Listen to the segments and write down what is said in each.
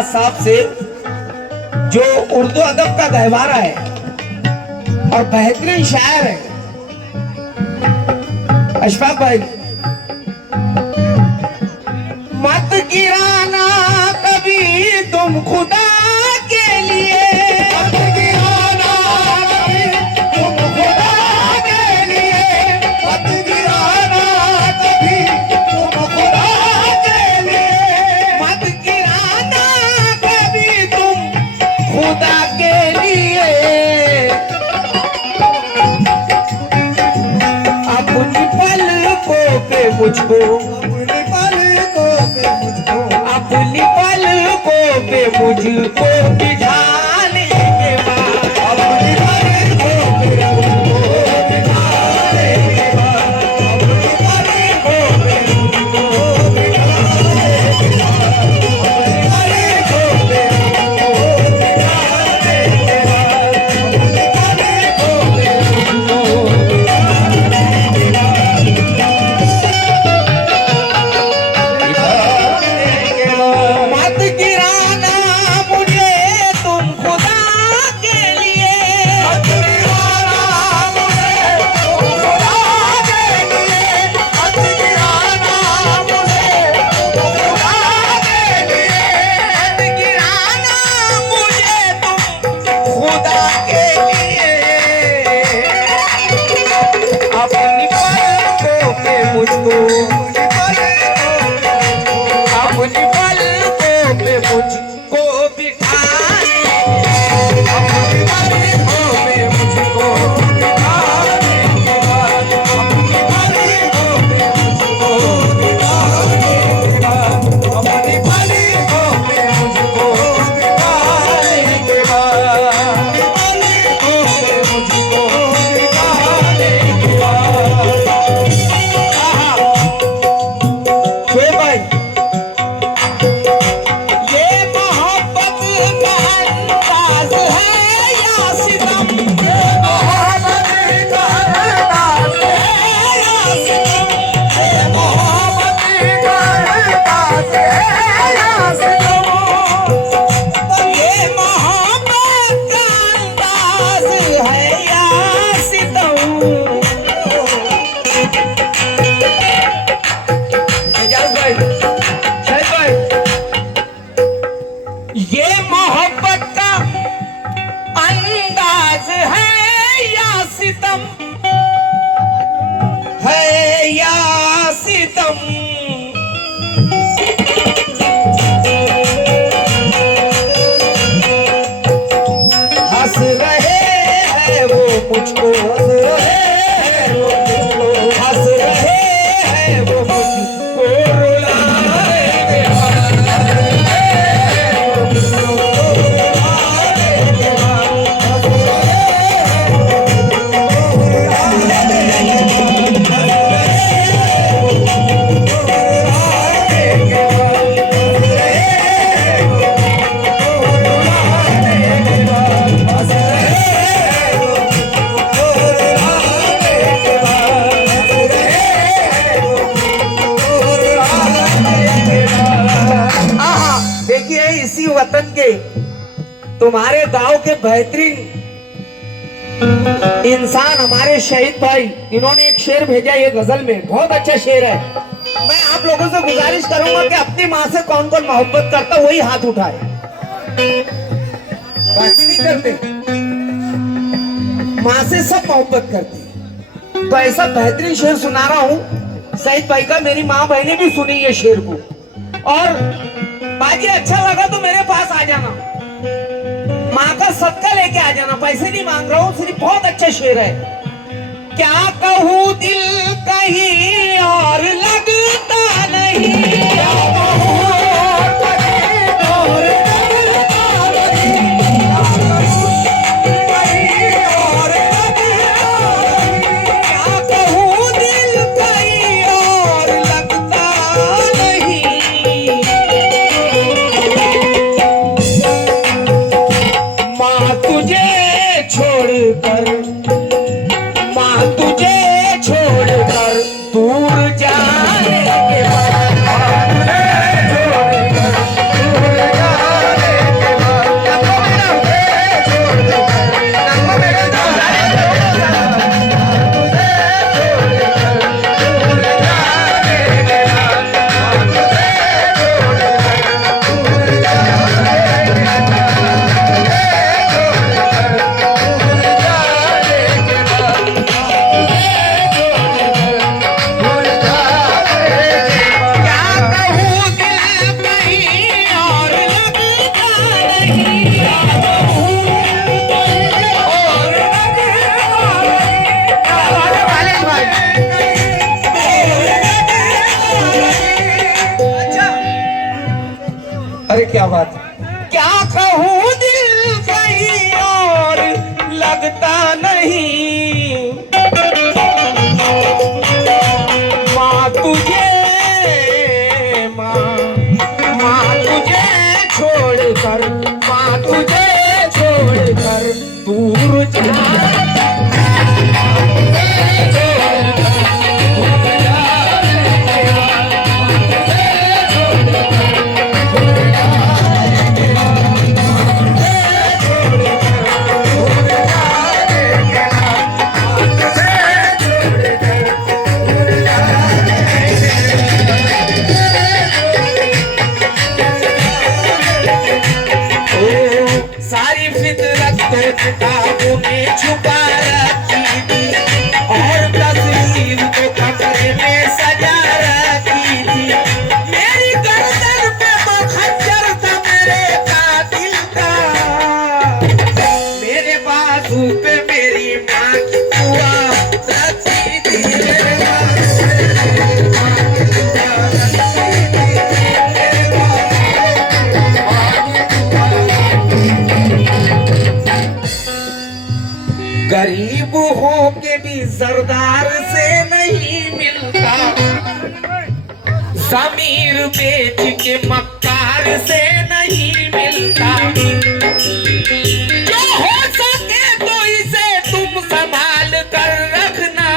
अशफाक साहब से, जो उर्दू अदब का गहवारा है और बेहतरीन शायर है। अशफाक भाई, मत गिराना कभी तुम खुदा के लिए, मत गिराना कभी तुम खुदा के लिए, मत गिराना कभी तुम खुदा के लिए, मत गिराना कभी तुम खुदा के लिए। अपनी पलकों पे मुझको, अपनी पलकों पे मुझको बिठाने के बाद, अपनी पलकों पे मुझको बिठाने के बाद, अपनी पलकों पे मुझको बिठाने के बाद, अपनी पलकों पे मुझको बिठाने के बाद, अपनी पलकों पे मुझको बिठाने के बाद। मत गिराना मुझे तुम खुदा के लिए, मत गिराना मुझे तुम खुदा के लिए, मत गिराना मुझे तुम खुदा के लिए, मत गिराना मुझे तुम खुदा के लिए। अपनी पलकों पे मुझको, अपनी पलकों पे मुझको बिठाने, अपनी पलकों पे मुझको बिठाने के बाद, अपनी पलकों पे मुझको बिठाने के बाद, अपनी पलकों पे मुझको बिठाने के बाद, अपनी पलकों पे मुझको बिठाने के बाद। शोएब भाई, ये मोहब्बत का अंदाज है या सितम, ये मोहब्बत का अंदाज है या सितम, ये मोहब्बत का अंदाज है या सितम, ये मोहब्बत का अंदाज है या सितम। एजाज भाई, शाहिद भाई, ये मोहब्बत का अंदाज है या सितम, है या सितम। हंस रहे हैं वो मुझको, हंस रहे हैं वो मुझको, हंस रहे हैं वो मुझको रुलाएंगे, हंस रहे हैं वो मुझको रुलाएंगे, हंस रहे हैं वो मुझको रुलाएंगे, हंस रहे हैं वो मुझको रुलाएंगे, हंस रहे हैं वो मुझको रुलाएंगे, हंस रहे हैं वो मुझको रुलाएंगे, हंस रहे हैं वो मुझको रुलाएंगे। आहा, देखिए इसी वतन के, तुम्हारे गांव के बेहतरीन इंसान हमारे शहीद भाई, इन्होंने एक शेर भेजा ये गजल में, बहुत अच्छा शेर है। मैं आप लोगों से गुजारिश करूंगा कि अपनी माँ से कौन कौन मोहब्बत करता वही हाथ उठाए, बाकी नहीं करते, माँ से सब मोहब्बत करते। तो ऐसा बेहतरीन शेर सुना रहा हूँ शहीद भाई का, मेरी माँ बहनें भी सुनी ये शेर को, और बाजी अच्छा लगा तो मेरे पास आ जाना, माँ का सदका लेके आ जाना, पैसे नहीं मांग रहा हूँ, सिर्फ बहुत अच्छा शेर है। क्या कहूँ दिल कहीं और लगता नहीं, क्या कहूँ कहीं और लगता नहीं, क्या कहूँ कहीं और लगता नहीं, क्या कहूँ दिल कहीं और लगता नहीं। माँ तुझे छोड़कर, माँ तुझे छोड़कर दूर जाने के बाद, बात है। क्या कहूँ दिल कहीं और लगता नहीं, माँ तुझे माँ तुझे छोड़कर, माँ तुझे छोड़कर दूर जा। किताबों में छुपा रखी थी और तस्वीर को कमरे में सजा रखी थी। मेरी गर्दन पे तो खंजर था मेरे कातिल का, मेरे बाजू पे मेरी माँ की दुआ रखी थी। गरीब हो के भी सरदार से नहीं मिलता, ज़मीर बेच के मक्कार से नहीं मिलता। जो हो सके तो इसे तुम संभाल कर रखना,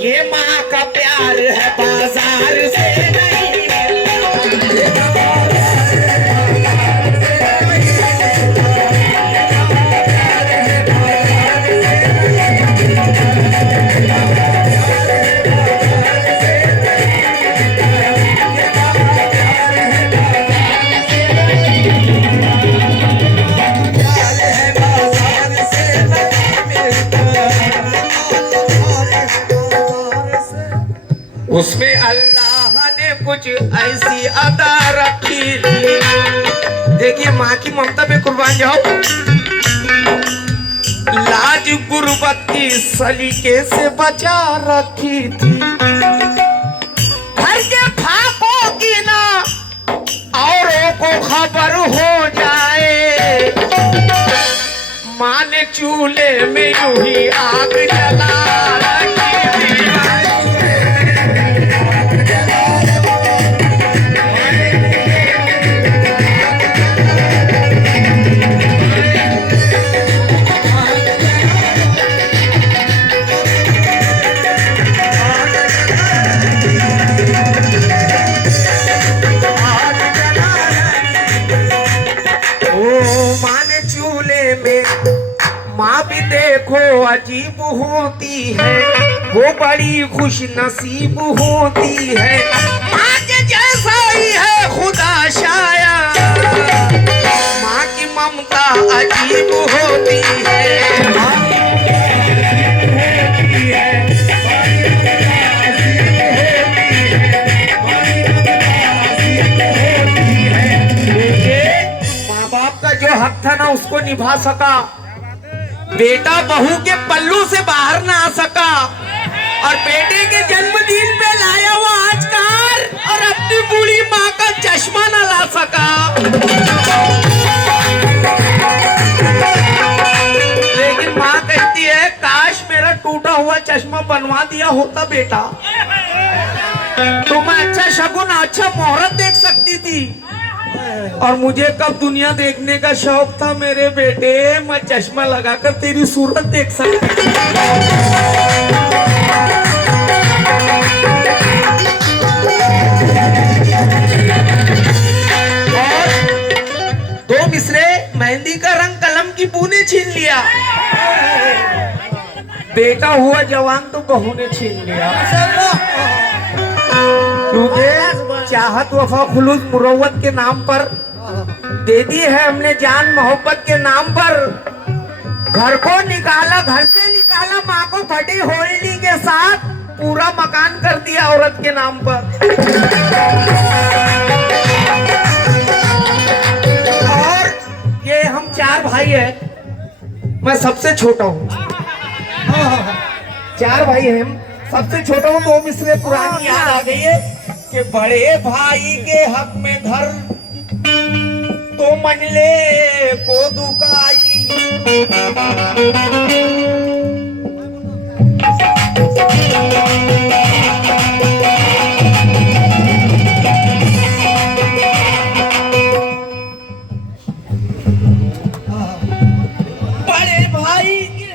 ये माँ का प्यार है बाजार से नहीं मिलता। उसमें अल्लाह ने कुछ ऐसी अदा रखी थी। देखिए माँ की ममता पे कुर्बान जाओ। लाज गुर्बत की सलीके से बचा रखी थी, घर के फाकों की ना औरों को खबर हो जाए। माँ ने चूल्हे में यूं ही आग जला रखी थी। माँ भी देखो अजीब होती है, वो बड़ी खुश नसीब होती है। माँ के जैसा ही है खुदा शायद, माँ की ममता अजीब होती है। माँ बाप का जो हक था ना उसको निभा सका, बेटा बहू के पल्लू से बाहर ना आ सका, और बेटे के जन्मदिन पे लाया वो आज कार और अपनी बूढ़ी माँ का चश्मा ना ला सका। लेकिन माँ कहती है काश मेरा टूटा हुआ चश्मा बनवा दिया होता बेटा, तो मैं अच्छा शगुन अच्छा मुहूर्त देख सकती थी। और मुझे कब दुनिया देखने का शौक था मेरे बेटे, मैं चश्मा लगाकर तेरी सूरत देख सकती थी। और दो मिसरे मेहंदी का रंग कलम की बू ने छीन लिया, बेटा हुआ जवान तो बहू ने छीन लिया। चाहत वफा खुलूस मुरव्वत के नाम पर दे दी है हमने जान मोहब्बत के नाम पर। घर को निकाला, घर से निकाला माँ को फटी होल्डी के साथ, पूरा मकान कर दिया औरत के नाम पर। और ये हम चार भाई हैं, मैं सबसे छोटा हूँ। चार भाई हैं, सबसे छोटा हूँ। दो मिसरे पुरानी याद आ गई है के बड़े भाई के हक में घर तो मंजले को दुकाई। बड़े भाई के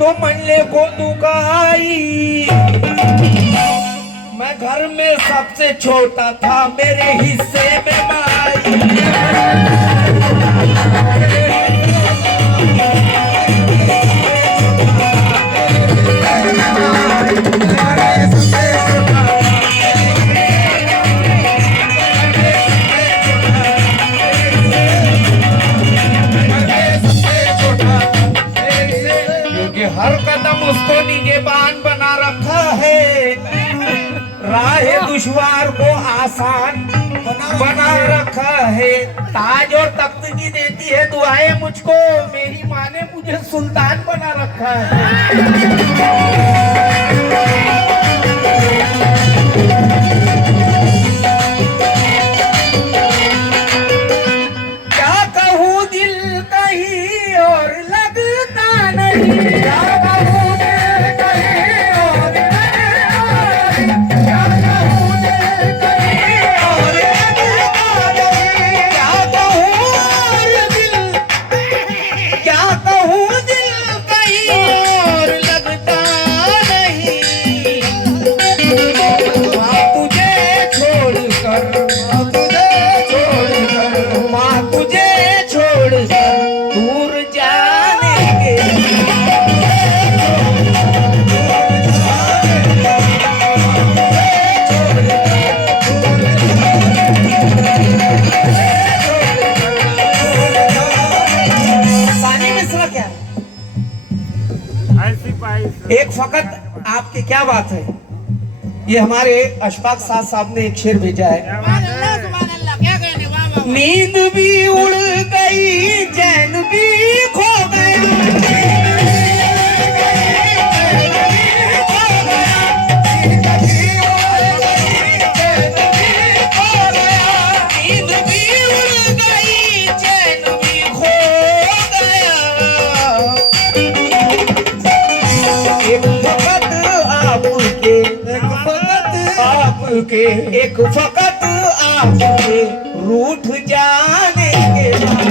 तो मंडले को दुकाई। मैं घर में सबसे छोटा था, मेरे हिस्से में माई। हर कदम उसको निगहबान बना रखा है, राह दुश्वार को आसान बना रखा है। ताज और तख्त की देती है दुआएं मुझको, मेरी माँ ने मुझे सुल्तान बना रखा है। क्या कहूँ दिल कहीं और लगता नहीं। एक फकत आपकी क्या बात है, ये हमारे अशफाक साहब ने एक शेर भेजा है। नींद भी उड़ गई, चैन भी खो गई। एक फकत आपके रूठ जाने के बाद।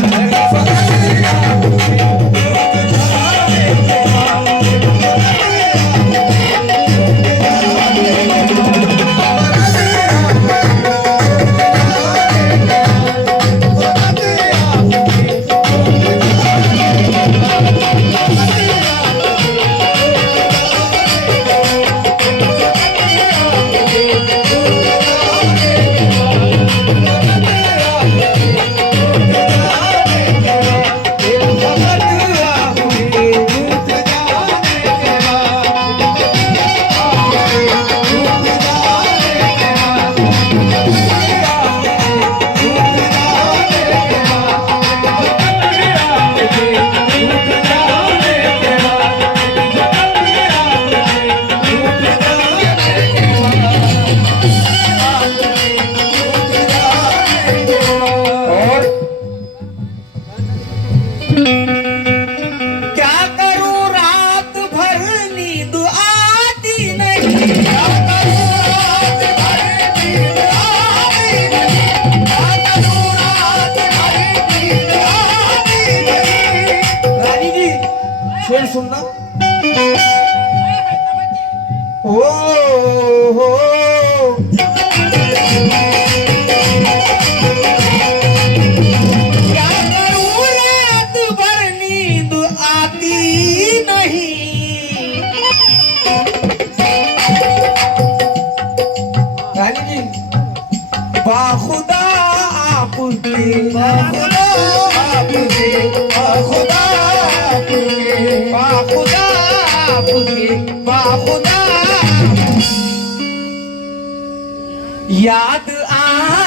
शेर सुनना। ओ हो क्या करूं, रात भर नींद आती नहीं। रानी जी बाखुदा आपके, बाखुदा आपके, बाखुदा बाखुदा आपके, बाखुदा याद आ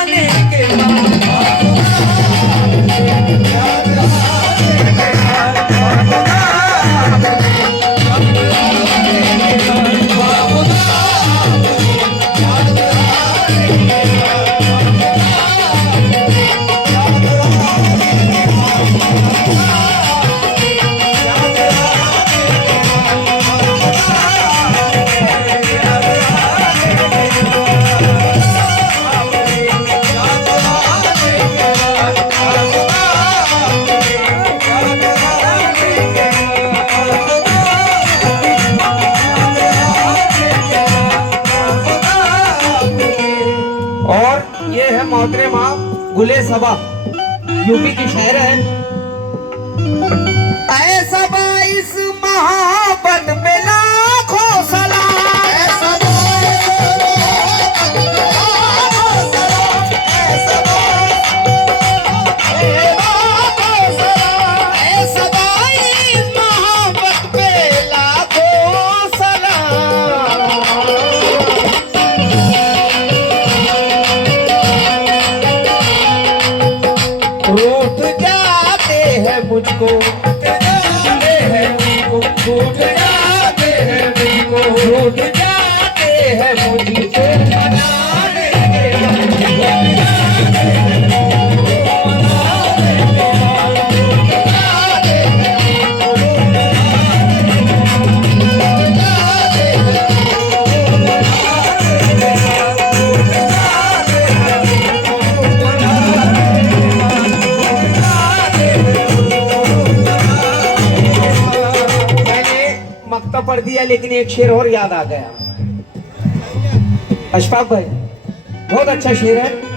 और ये है मोहतरमा गुले सबा, यूपी की शायर है। ऐ सबा इस मोहब्बत पे लाखों सलाम, ऐ सबा इस मोहब्बत पे लाखों सलाम। रूठ जाते हैं मुझको, रूठ जाते हैं मुझको, रूठ जाते हैं मुझको, रूठ जाते हैं मुझको मनाने के मक्ता पढ़ दिया, लेकिन एक शेर और याद आ गया। अशफाक भाई, बहुत अच्छा शेर है।